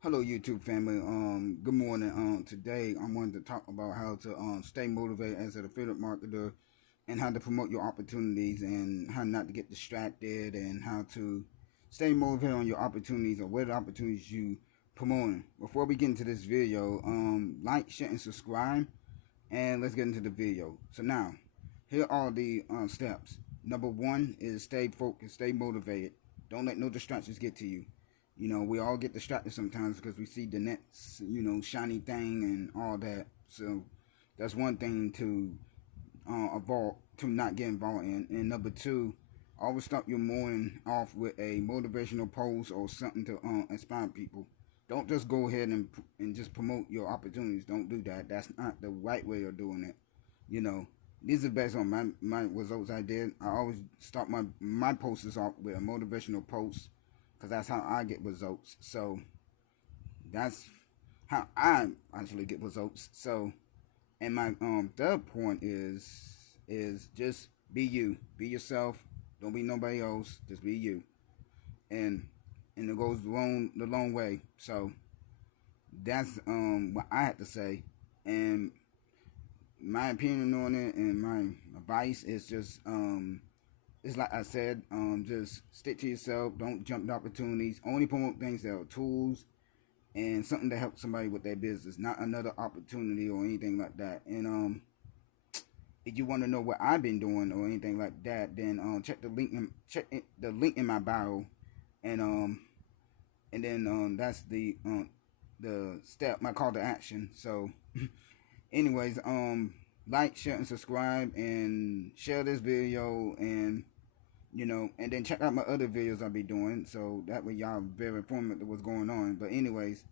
Hello, YouTube family. Good morning. Today I wanted to talk about how to stay motivated as an affiliate marketer, and how to promote your opportunities, and how not to get distracted, and how to stay motivated on your opportunities or what opportunities you promoting. Before we get into this video, like, share, and subscribe, and let's get into the video. So now, here are the steps. Number one is stay focused, stay motivated. Don't let no distractions get to you. You know, we all get distracted sometimes because we see the next, shiny thing and all that. So that's one thing to avoid, to not get involved in. And number two, always start your morning off with a motivational post or something to inspire people. Don't just go ahead and just promote your opportunities. Don't do that. That's not the right way of doing it. You know, these are based on my results I did. I always start my posts off with a motivational post, because that's how I get results. So that's how I actually get results. So, and my third point is just be you, be yourself. Don't be nobody else. Just be you, and it goes the long way. So that's what I had to say, and my opinion on it and my advice is just it's like I said, just stick to yourself. Don't jump to opportunities. Only promote things that are tools and something to help somebody with their business, not another opportunity or anything like that. And if you want to know what I've been doing or anything like that, then check the link in my bio, and then that's the step, my call to action. So, anyways, like, share, and subscribe, and share this video, and and then check out my other videos I'll be doing, so that way y'all very informative of what's going on. But anyways,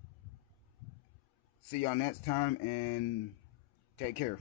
see y'all next time, and take care.